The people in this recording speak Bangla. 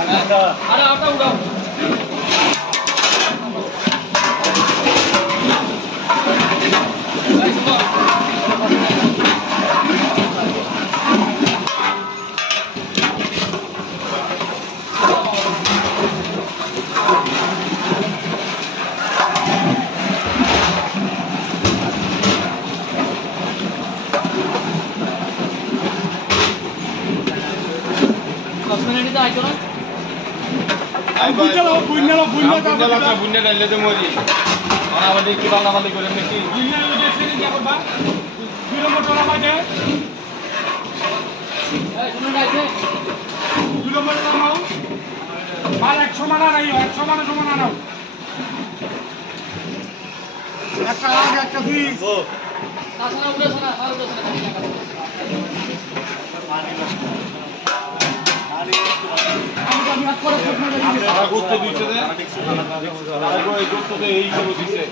আরে আটা উড়াও বুন্না ডাইলে তো মরি আমাদের কি বালাবালি করে নাকি বুন্না দেখছেন কি করবা 2 নম্বর টলা বাজে এই শুনুন গাইছে 2 নম্বর নাও আর 100 মানা নাই 100 মানা সমান নাও একটা আগে একটা ফিস ও তাছাড়া উড়ে শোনা আর উড়ে শোনা আর গুপ্ত দিছে দে আর এই গুপ্ত দে এই সব দিছে